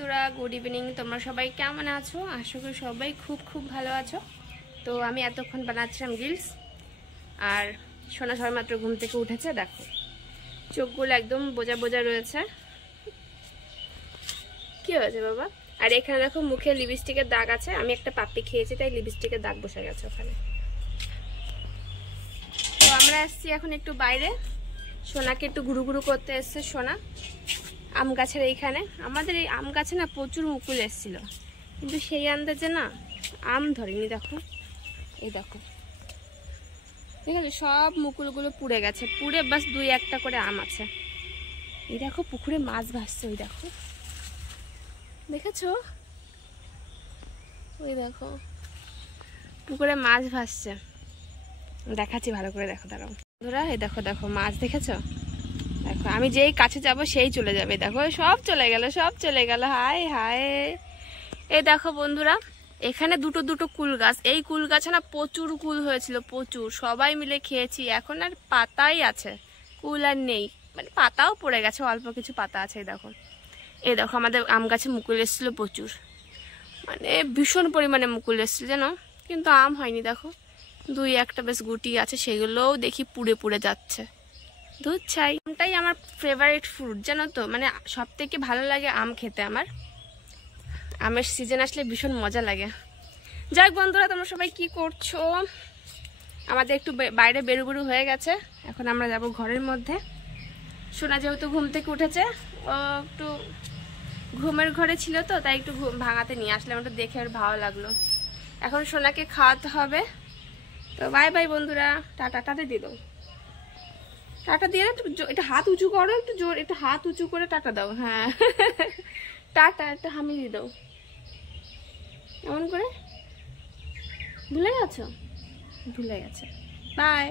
বন্ধুরা, good evening. তোমরা সবাই কেমন আছো? আশা করি সবাই খুব খুব ভালো আছো। তো আমি এতক্ষণ বানাচ্ছিলাম রিলস, আর সোনা সবেমাত্র ঘুম থেকে উঠেছে। দেখো চোখগুলো একদম বোঝা বোঝা রয়েছে। কি হয়েছে বাবা? আর এখানে দেখো মুখে লিপস্টিকের দাগ আছে। আমি একটা পাপ্পি খেয়েছি, তাই লিপস্টিকের দাগ বসে গেছে ওখানে। তো আমরা এসছি এখন একটু বাইরে, সোনাকে একটু ঘুরু ঘুরু করতে এসছে সোনা আম গাছের এইখানে। আমাদের এই আম গাছে না প্রচুর মুকুল এসেছিল, কিন্তু সেই আন্দাজে না আম ধরেনি। দেখো, এই দেখো, ঠিক আছে, সব মুকুলগুলো পুড়ে গেছে। পুড়ে বাস দুই একটা করে আম আছে। এই দেখো পুকুরে মাছ ভাসছে, ওই দেখো, দেখেছো? ওই দেখো পুকুরে মাছ ভাসছে, দেখাচ্ছি ভালো করে। দেখো দাঁড়াও বন্ধুরা, এই দেখো দেখো মাছ দেখেছো? দেখো আমি যেই কাছে যাব সেই চলে যাবে। দেখো সব চলে গেল, সব চলে গেল। হায় হায়। এই দেখো বন্ধুরা, এখানে দুটো দুটো কুল গাছ। এই কুল গাছে না প্রচুর কুল হয়েছিল, প্রচুর। সবাই মিলে খেয়েছি। এখন আর পাতাই আছে, কুল আর নেই। মানে পাতাও পড়ে গেছে, অল্প কিছু পাতা আছে। এই দেখো আমাদের আম গাছে মুকুল এসেছিল প্রচুর, মানে ভীষণ পরিমাণে মুকুল এসেছিল জানো, কিন্তু আম হয়নি। দেখো দুই একটা বেশ গুটি আছে, সেগুলোও দেখি পুড়ে পুড়ে যাচ্ছে। দুধ চাই। আমটাই আমার ফেভারিট ফ্রুট জানো তো, মানে সব থেকে ভালো লাগে আম খেতে। আমার আমের সিজন আসলে ভীষণ মজা লাগে। যাই বন্ধুরা, তোমরা সবাই কি করছো? আমাদের একটু বাইরে বেরুবেরু হয়ে গেছে। এখন আমরা যাব ঘরের মধ্যে। সোনা যেহেতু ঘুম থেকে উঠেছে, ও একটু ঘুমের ঘরে ছিল, তো তাই একটু ঘুম ভাঙাতে নিয়ে আসলাম। একটু দেখে আর ভালো লাগলো। এখন সোনাকে খাওয়াতে হবে। তো বাই বাই বন্ধুরা, টাটা। টাটা দিয়ে দাও, টাটা দিয়ে না, একটু হাত উঁচু করো, একটু জোর, একটু হাত উঁচু করে টাটা দাও। হ্যাঁ টাটা, একটু হামি দিয়ে দাও এমন করে। ভুলে গেছো? ভুলে গেছে। বাই।